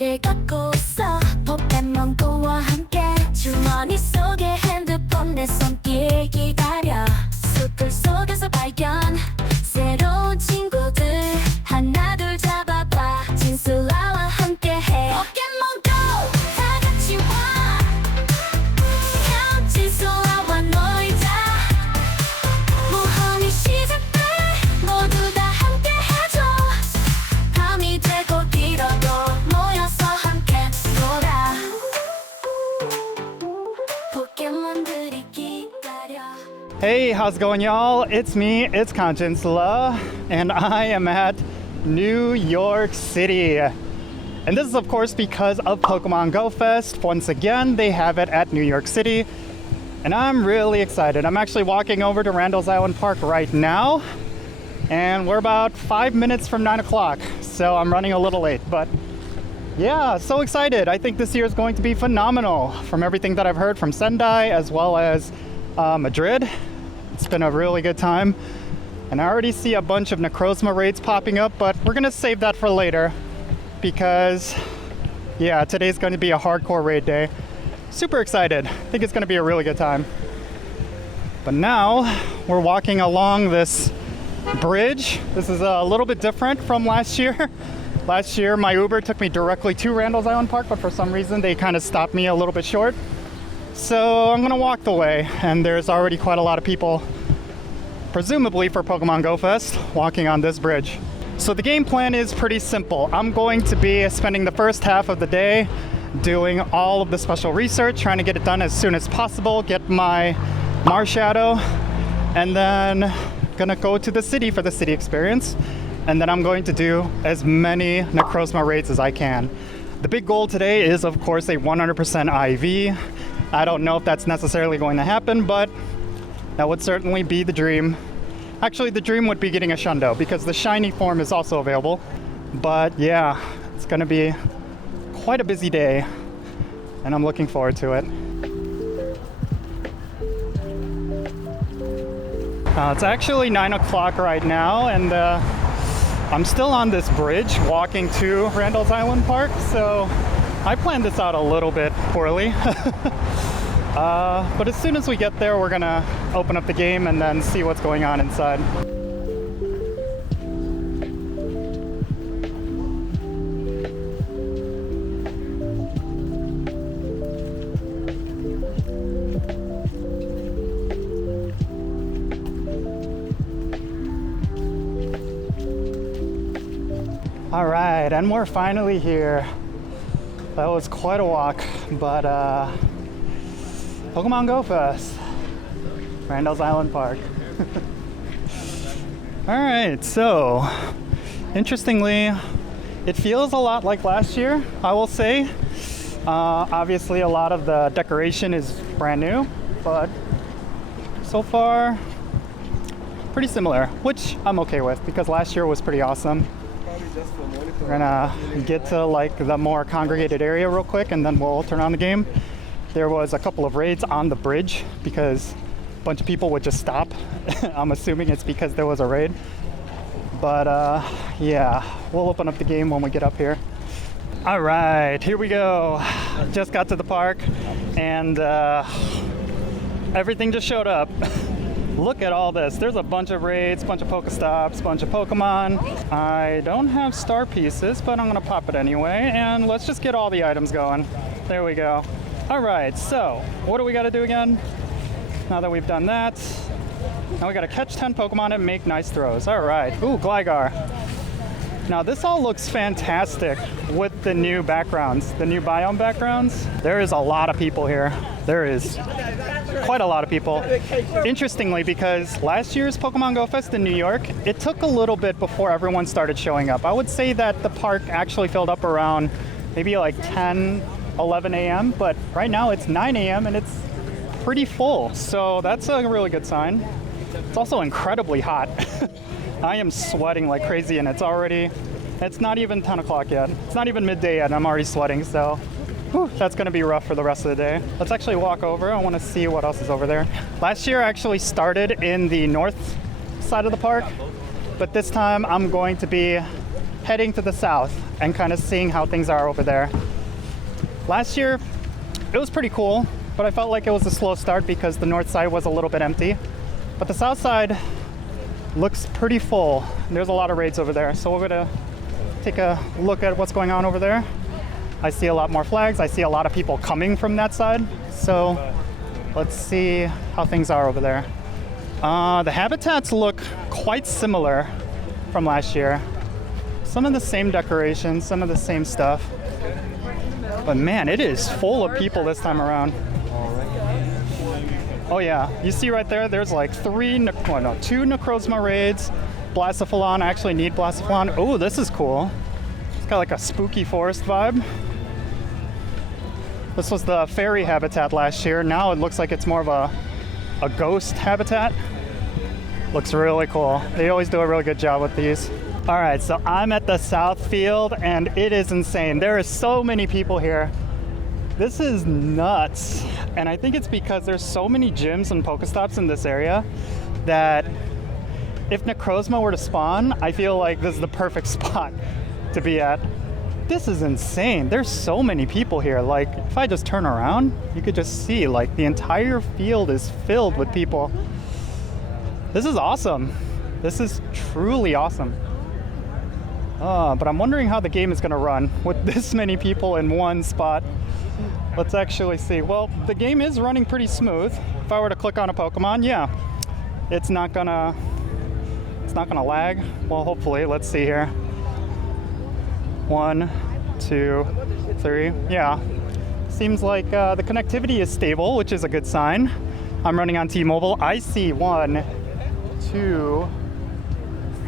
장비를 갖고 있어 포켓몬 고와 함께 주머니 속에 핸드폰 내 손길 기다려 숲을 속에서 발견 새로운 친구들 하나 둘 잡아봐 진술라와 함께해 포켓몬 고 다 같이 와 형 진술라와 놀자 모험이 시작돼 모두 다 함께 해줘 밤이 되고 길어도 모여서 함께 놀아 포켓몬들이 기다려. Hey, how's it going, y'all? It's me, it's Jinsula, and I am at New York City. And this is, of course, because of Pokémon GO Fest. Once again, they have it at New York City, and I'm really excited. I'm actually walking over to Randall's Island Park right now, and we're about 5 minutes from 9 o'clock, so I'm running a little late, but yeah, so excited. I think this year is going to be phenomenal from everything that I've heard from Sendai as well as Madrid. It's been a really good time, and I already see a bunch of Necrozma raids popping up, but we're gonna save that for later because yeah, today's going to be a hardcore raid day. Super excited. I think it's going to be a really good time. But now we're walking along this bridge. This is a little bit different from last year. Last year my Uber took me directly to Randall's Island Park, but for some reason they kind of stopped me a little bit short. So I'm gonna walk the way, and there's already quite a lot of people, presumably for Pokemon GO Fest, walking on this bridge. So the game plan is pretty simple. I'm going to be spending the first half of the day doing all of the special research, trying to get it done as soon as possible, get my Marshadow, and then gonna go to the city for the city experience. And then I'm going to do as many Necrozma raids as I can. The big goal today is, of course, a 100% IV. I don't know if that's necessarily going to happen, but that would certainly be the dream. Actually, the dream would be getting a Shundo because the shiny form is also available. But yeah, it's gonna be quite a busy day, and I'm looking forward to it. It's actually 9 o'clock right now, and I'm still on this bridge walking to Randall's Island Park, so I planned this out a little bit poorly. But as soon as we get there, we're gonna open up the game and then see what's going on inside. All right, and we're finally here. That was quite a walk, but Pokemon GO Fest, Randall's Island Park. All right, so interestingly, it feels a lot like last year, I will say. Obviously, a lot of the decoration is brand new, but so far, pretty similar, which I'm okay with because last year was pretty awesome. We're gonna get to like the more congregated area real quick, and then we'll turn on the game. There was a couple of raids on the bridge because a bunch of people would just stop. I'm assuming it's because there was a raid. But yeah, we'll open up the game when we get up here. All right, here we go. Just got to the park, and everything just showed up. Look at all this. There's a bunch of raids, bunch of Pokestops, bunch of Pokemon. I don't have star pieces, but I'm gonna pop it anyway, and let's just get all the items going. There we go. All right, so what do we gotta do again? Now that we've done that, now we gotta catch 10 Pokemon and make nice throws. All right, ooh, Gligar. Now this all looks fantastic with the new backgrounds, the new biome backgrounds. There is a lot of people here. There is quite a lot of people. Interestingly, because last year's Pokemon GO Fest in New York, it took a little bit before everyone started showing up. I would say that the park actually filled up around maybe like 10, 11 a.m., but right now it's 9 a.m. and it's pretty full, so that's a really good sign. It's also incredibly hot. I am sweating like crazy, and it's not even 10 o'clock yet. It's not even midday yet, and I'm already sweating, so whew, that's gonna be rough for the rest of the day. Let's actually walk over. I wanna see what else is over there. Last year I actually started in the north side of the park, but this time I'm going to be heading to the south and kind of seeing how things are over there. Last year, it was pretty cool, but I felt like it was a slow start because the north side was a little bit empty. But the south side looks pretty full. There's a lot of raids over there, so we're gonna take a look at what's going on over there. I see a lot more flags. I see a lot of people coming from that side. So let's see how things are over there. The habitats look quite similar from last year. Some of the same decorations, some of the same stuff. But man, it is full of people this time around. Oh yeah, you see right there, there's like two Necrozma raids. Blacephalon, I actually need Blacephalon. Oh, this is cool. It's got like a spooky forest vibe. This was the fairy habitat last year. Now it looks like it's more of a ghost habitat. Looks really cool. They always do a really good job with these. All right, so I'm at the south field and it is insane. There are so many people here. This is nuts. And I think it's because there's so many gyms and Pokestops in this area that if Necrozma were to spawn, I feel like this is the perfect spot to be at. This is insane. There's so many people here. Like, if I just turn around, you could just see like the entire field is filled with people. This is awesome. This is truly awesome. But I'm wondering how the game is gonna run with this many people in one spot. Let's actually see. Well, the game is running pretty smooth. If I were to click on a Pokemon, yeah, it's not gonna lag. Well, hopefully. Let's see here. 1, 2, 3. Yeah, seems like the connectivity is stable, which is a good sign. I'm running on T-Mobile. I see 1, 2,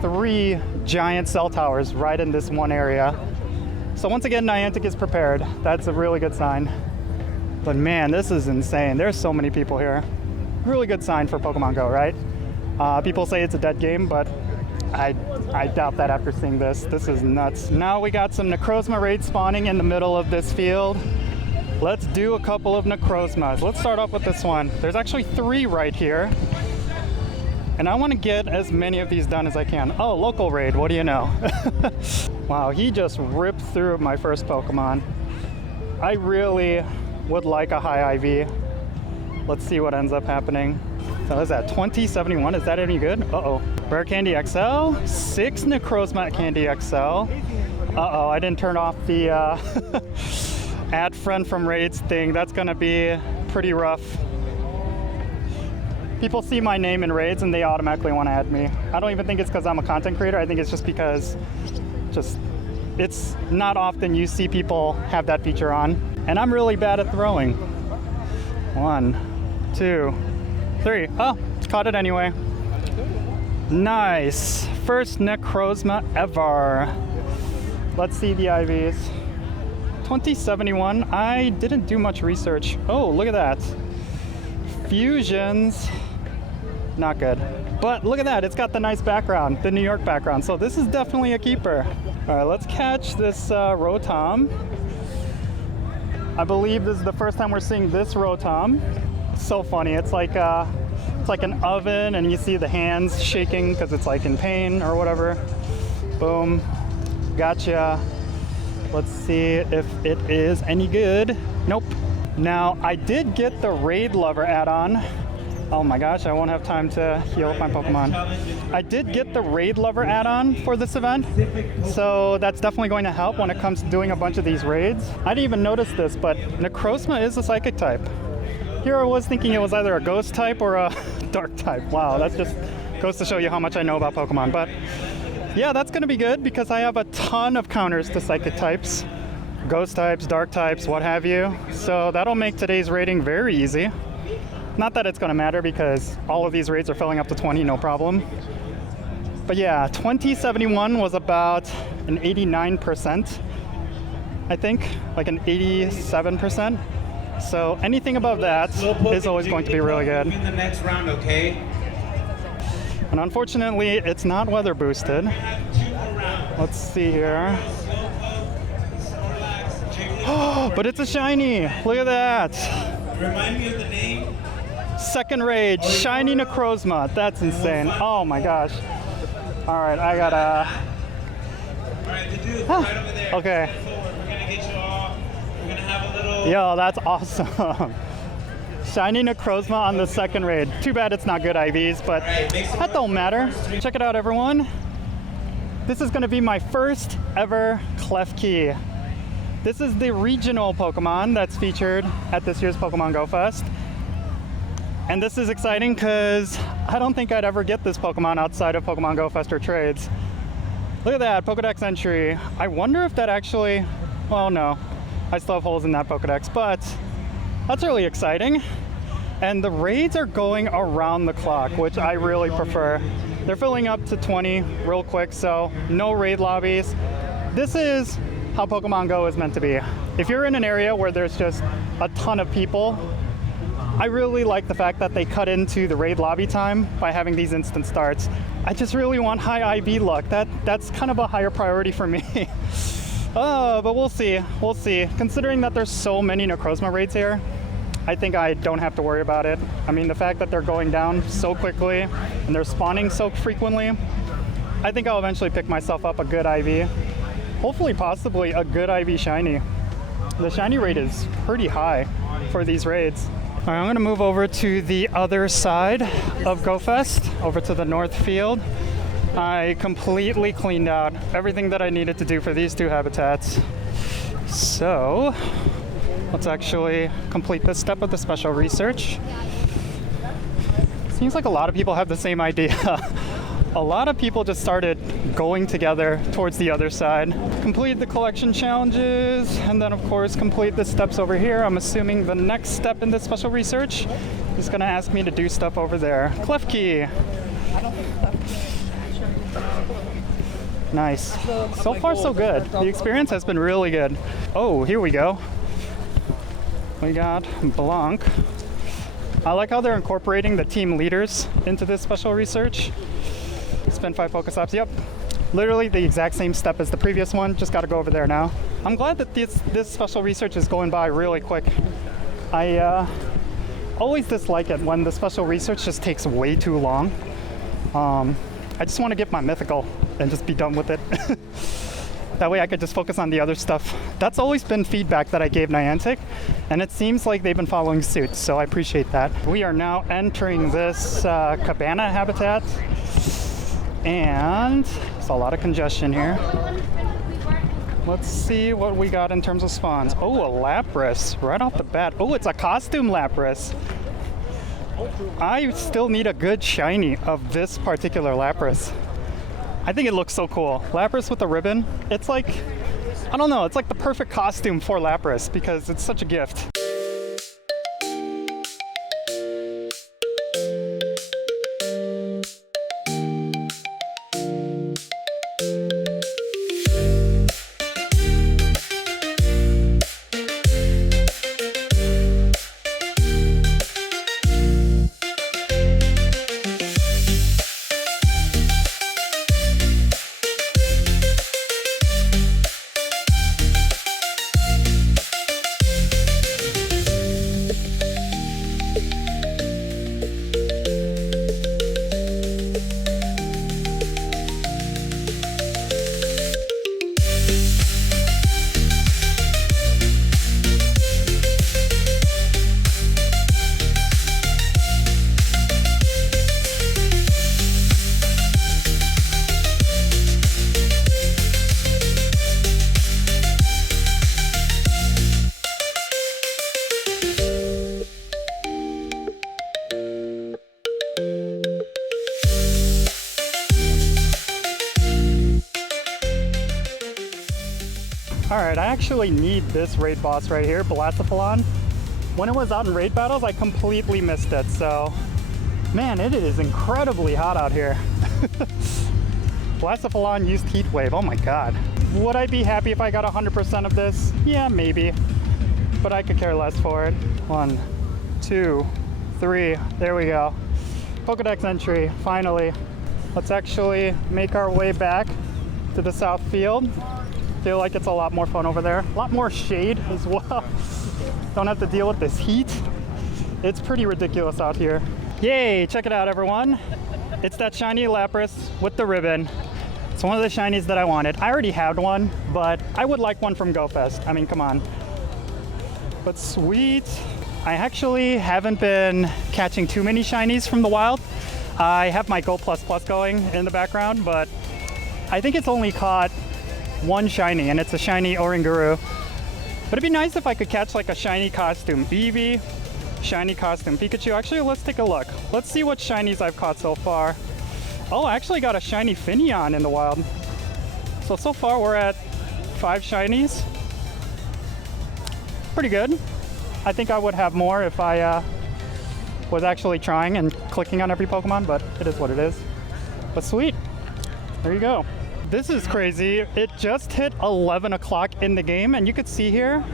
3 giant cell towers right in this one area. So once again, Niantic is prepared. That's a really good sign. But man, this is insane. There's so many people here. Really good sign for Pokemon Go, right? People say it's a dead game, but I doubt that after seeing this. This is nuts. Now we got some Necrozma raids spawning in the middle of this field. Let's do a couple of Necrozmas. Let's start off with this one. There's actually 3 right here. And I want to get as many of these done as I can. Oh, local raid, what do you know? Wow, he just ripped through my first Pokemon. I really would like a high IV. Let's see what ends up happening. So is that 2071? Is that any good? Uh-oh. Rare Candy XL, 6 Necrozma Candy XL. Uh-oh, I didn't turn off the add friend from raids thing. That's gonna be pretty rough. People see my name in raids and they automatically want to add me. I don't even think it's because I'm a content creator. I think it's just because it's not often you see people have that feature on. And I'm really bad at throwing. 1, 2, 3. Oh, caught it anyway. Nice. First Necrozma ever. Let's see the IVs. 2071. I didn't do much research. Oh, look at that. Fusions. Not good. But look at that. It's got the nice background, the New York background. So this is definitely a keeper. All right, let's catch this Rotom. I believe this is the first time we're seeing this Rotom. It's so funny. It's like an oven and you see the hands shaking because it's like in pain or whatever. Boom. Gotcha. Let's see if it is any good. Nope. Now, I did get the Raid Lover add-on. Oh my gosh, I won't have time to heal up my Pokemon. I did get the Raid Lover add-on for this event, so that's definitely going to help when it comes to doing a bunch of these raids. I didn't even notice this, but Necrozma is a Psychic type. Here I was thinking it was either a Ghost type or a Dark type. Wow, that just goes to show you how much I know about Pokemon. But yeah, that's going to be good because I have a ton of counters to Psychic types. Ghost types, Dark types, what have you. So that'll make today's raiding very easy. Not that it's going to matter because all of these raids are filling up to 20, no problem. But yeah, 2071 was about an 89%, I think, like an 87%. So anything above that is always going to be really good. In the next round, okay? And unfortunately, it's not weather boosted. Let's see here. But it's a shiny. Look at that. Remind me of the name. Second raid, Shiny Necrozma. That's insane. Oh my gosh. All right, I gotta right, the dude right over there. Okay. Step forward. We're gonna get you all. We're gonna have a little. Yo, that's awesome. Shiny Necrozma on the second raid. Too bad it's not good IVs, but that don't matter. Check it out, everyone. This is gonna be my first ever Clef Key. This is the regional Pokemon that's featured at this year's Pokemon GO Fest. And this is exciting because I don't think I'd ever get this Pokemon outside of Pokemon GO Fest or trades. Look at that, Pokedex entry. I wonder if that actually, well, no. I still have holes in that Pokedex, but that's really exciting. And the raids are going around the clock, which I really prefer. They're filling up to 20 real quick, so no raid lobbies. This is how Pokemon Go is meant to be. If you're in an area where there's just a ton of people, I really like the fact that they cut into the raid lobby time by having these instant starts. I just really want high IV luck. That's kind of a higher priority for me. But we'll see. Considering that there's so many Necrozma raids here, I think I don't have to worry about it. I mean, the fact that they're going down so quickly and they're spawning so frequently, I think I'll eventually pick myself up a good IV. Hopefully, possibly a good IV shiny. The shiny rate is pretty high for these raids. All right, I'm gonna move over to the other side of GO Fest, over to the north field. I completely cleaned out everything that I needed to do for these two habitats. So let's actually complete this step of the special research. Seems like a lot of people have the same idea. A lot of people just started going together towards the other side. Complete the collection challenges, and then of course complete the steps over here. I'm assuming the next step in this special research is gonna ask me to do stuff over there. Clef Key. Nice. So far so good. The experience has been really good. Oh, here we go. We got Blanc. I like how they're incorporating the team leaders into this special research. Spend 5 Pokestops, yep. Literally the exact same step as the previous one, just gotta go over there now. I'm glad that this special research is going by really quick. I always dislike it when the special research just takes way too long. I just want to get my mythical and just be done with it. That way I could just focus on the other stuff. That's always been feedback that I gave Niantic, and it seems like they've been following suit, so I appreciate that. We are now entering this cabana habitat, and there's a lot of congestion here. Let's see what we got in terms of spawns. Oh, a Lapras right off the bat. Oh, it's a costume Lapras. I still need a good shiny of this particular Lapras. I think it looks so cool. Lapras with a ribbon. It's like, I don't know, it's like the perfect costume for Lapras because it's such a gift. Alright, I actually need this raid boss right here, Blastophilon. When it was out in raid battles, I completely missed it, so... Man, it is incredibly hot out here. Blastophilon used Heat Wave, oh my god. Would I be happy if I got 100% of this? Yeah, maybe. But I could care less for it. 1, 2, 3, there we go. Pokedex entry, finally. Let's actually make our way back to the south field. Feel like it's a lot more fun over there. A lot more shade as well. Don't have to deal with this heat. It's pretty ridiculous out here. Yay, check it out everyone. It's that shiny Lapras with the ribbon. It's one of the shinies that I wanted. I already had one, but I would like one from Go Fest. I mean, come on. But sweet. I actually haven't been catching too many shinies from the wild. I have my Go Plus Plus going in the background, but I think it's only caught one shiny, and it's a shiny Oranguru. But it'd be nice if I could catch like a shiny costume Eevee, shiny costume Pikachu. Actually, let's take a look. Let's see what shinies I've caught so far. Oh, I actually got a shiny Finneon in the wild. So far we're at 5 shinies. Pretty good. I think I would have more if I was actually trying and clicking on every Pokemon, but it is what it is. But sweet, there you go. This is crazy. It just hit 11 o'clock in the game, and you could see here,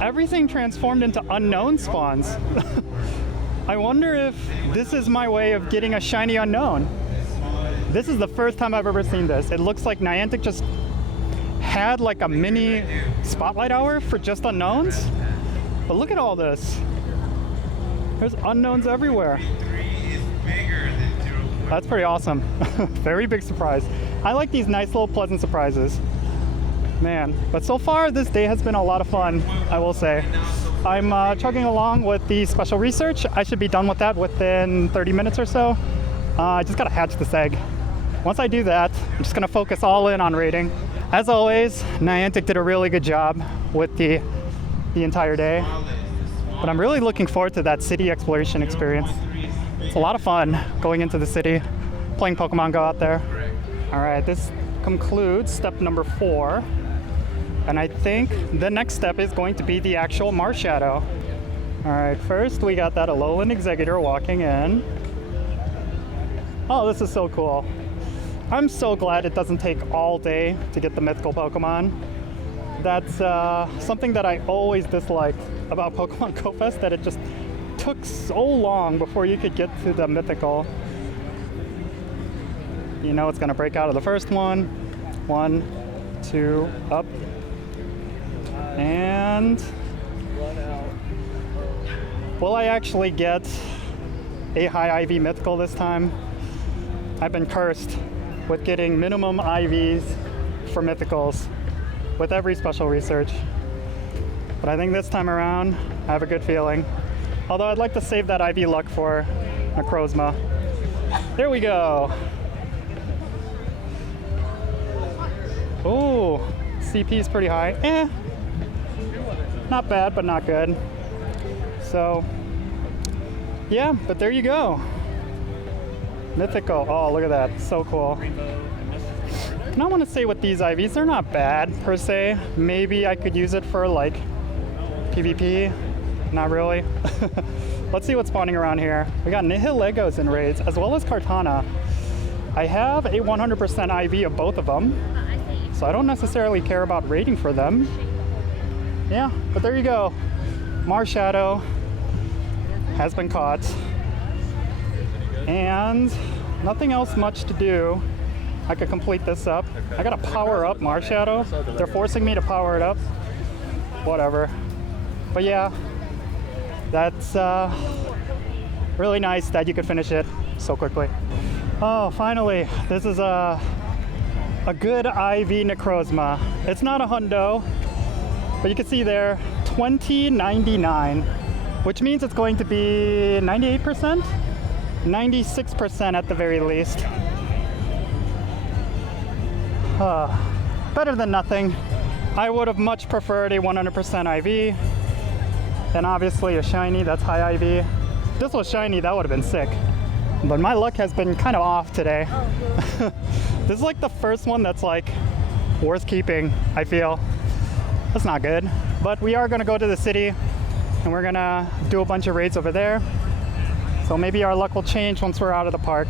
everything transformed into unknown spawns. I wonder if this is my way of getting a shiny unknown. This is the first time I've ever seen this. It looks like Niantic just had like a mini spotlight hour for just unknowns. But look at all this. There's unknowns everywhere. That's pretty awesome. Very big surprise. I like these nice little pleasant surprises. Man, but so far this day has been a lot of fun, I will say. I'm chugging along with the special research. I should be done with that within 30 minutes or so. I just gotta hatch this egg. Once I do that, I'm just gonna focus all in on raiding. As always, Niantic did a really good job with the entire day. But I'm really looking forward to that city exploration experience. It's a lot of fun going into the city, playing Pokemon Go out there. All right, this concludes step number 4. And I think the next step is going to be the actual Marshadow. All right, first we got that Alolan Executor walking in. Oh, this is so cool. I'm so glad it doesn't take all day to get the mythical Pokemon. That's something that I always disliked about Pokemon Go Fest, that it just took so long before you could get to the mythical. You know it's gonna break out of the first one. 1, 2, up. And will I actually get a high IV mythical this time? I've been cursed with getting minimum IVs for mythicals with every special research. But I think this time around, I have a good feeling. Although I'd like to save that IV luck for Necrozma. There we go. Ooh, CP is pretty high. Not bad, but not good. So, yeah, but there you go. Mythical. Oh, look at that. So cool. And I want to say with these IVs, they're not bad per se. Maybe I could use it for like PvP. Not really. Let's see what's spawning around here. We got Nihilegos in raids, as well as Kartana. I have a 100% IV of both of them, so I don't necessarily care about raiding for them. Yeah, but there you go. Marshadow has been caught. And nothing else much to do. I could complete this up. I gotta power up Marshadow. They're forcing me to power it up. Whatever. But yeah, that's really nice that you could finish it so quickly. Oh, finally, this is a good IV Necrozma. It's not a hundo, but you can see there, 2099, which means it's going to be 98%? 96% at the very least. Better than nothing. I would have much preferred a 100% IV. And obviously a shiny, that's high IV. If this was shiny, that would have been sick. But my luck has been kind of off today. This is like the first one that's like worth keeping, I feel. That's not good. But we are gonna go to the city and we're gonna do a bunch of raids over there. So maybe our luck will change once we're out of the park.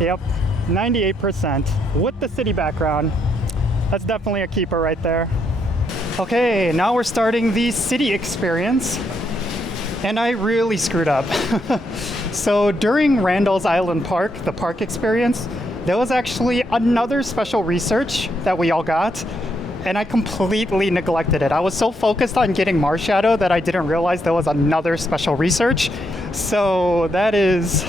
Yep, 98% with the city background. That's definitely a keeper right there. Okay, now we're starting the city experience. And I really screwed up. So during Randall's Island Park, the park experience, there was actually another special research that we all got. And I completely neglected it. I was so focused on getting Marshadow that I didn't realize there was another special research. So that is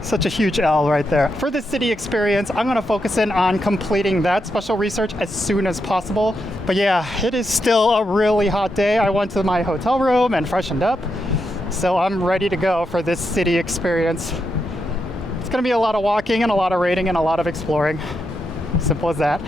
Such a huge L right there. For the city experience, I'm gonna focus in on completing that special research as soon as possible. But yeah, it is still a really hot day. I went to my hotel room and freshened up. So I'm ready to go for this city experience. It's gonna be a lot of walking and a lot of raiding and a lot of exploring. Simple as that.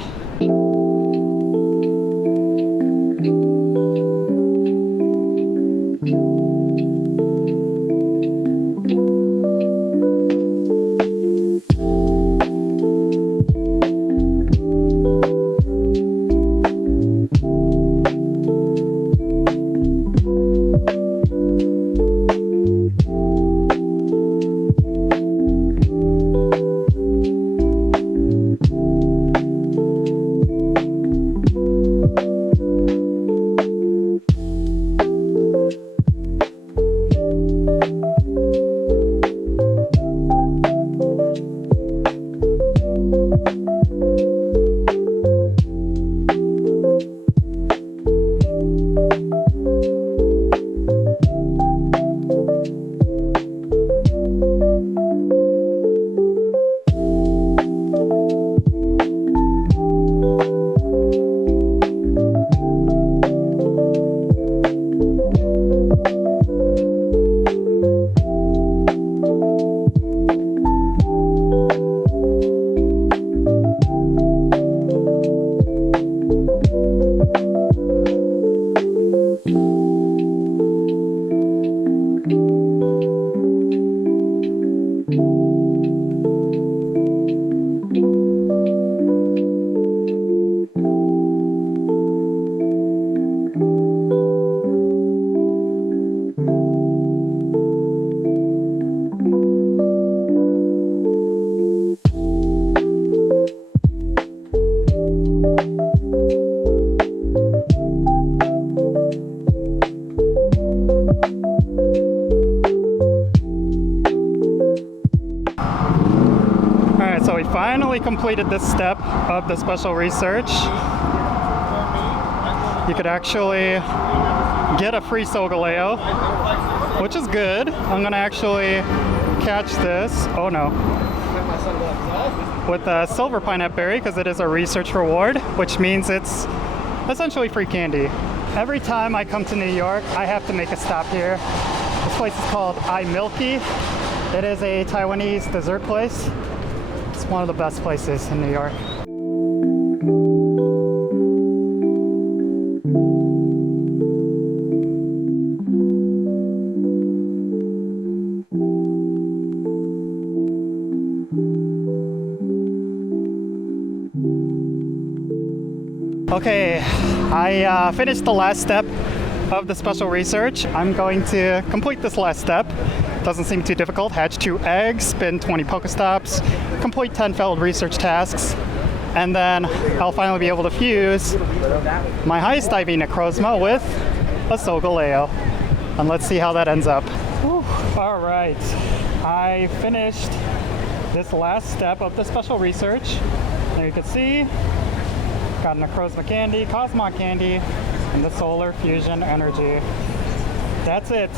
Finally completed this step of the special research. You could actually get a free Solgaleo, which is good. I'm gonna actually catch this, oh no, with a silver pineapple berry because it is a research reward, which means it's essentially free candy. Every time I come to New York, I have to make a stop here. This place is called iMilky. It is a Taiwanese dessert place. It's one of the best places in New York. Okay, I finished the last step of the special research. I'm going to complete this last step. Doesn't seem too difficult. Hatch 2 eggs, spin 20 Pokestops, complete 10 failed research tasks, and then I'll finally be able to fuse my highest IV Necrozma with a Solgaleo. And let's see how that ends up. Whew. All right, I finished this last step of the special research. There you can see, got Necrozma candy, Cosmog candy, and the Solar Fusion Energy. That's it.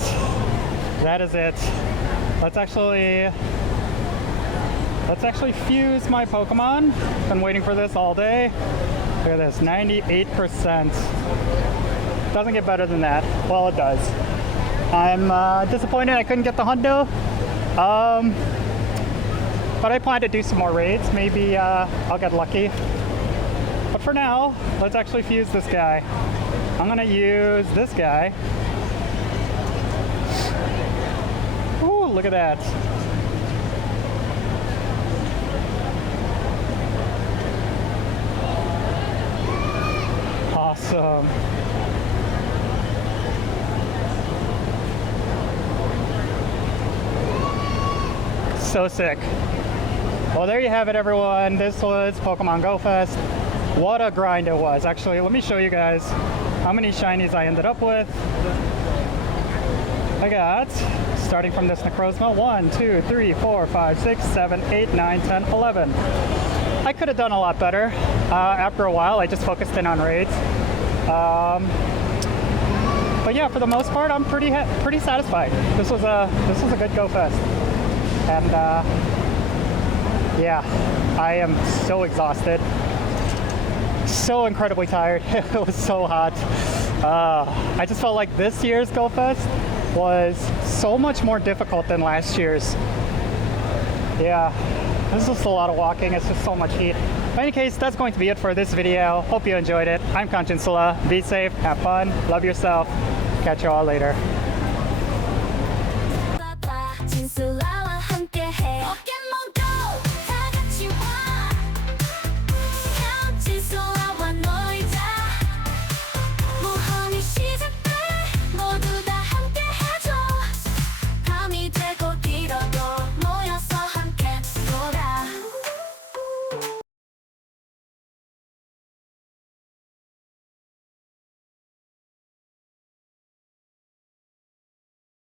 That is it. Let's actually fuse my Pokemon. Been waiting for this all day. Look at this, 98%. Doesn't get better than that. Well, it does. I'm disappointed I couldn't get the hundo. But I plan to do some more raids. Maybe I'll get lucky. But for now, let's actually fuse this guy. I'm gonna use this guy. Ooh, look at that. Awesome. So sick. Well, there you have it, everyone. This was Pokemon GO Fest. What a grind it was. Actually, let me show you guys how many shinies I ended up with. I got, starting from this Necrozma, 1, 2, 3, 4, 5, 6, 7, 8, 9, 10, 11. I could have done a lot better. After a while, I just focused in on raids. But yeah, for the most part, I'm pretty satisfied. This was a good Go Fest. And yeah, I am so exhausted. So incredibly tired. It was so hot. I just felt like this year's Go Fest was so much more difficult than last year's. Yeah, this is just a lot of walking. It's just so much heat. In any case, that's going to be it for this video. Hope you enjoyed it. I'm Jinsula. Be safe, have fun, love yourself. Catch you all later.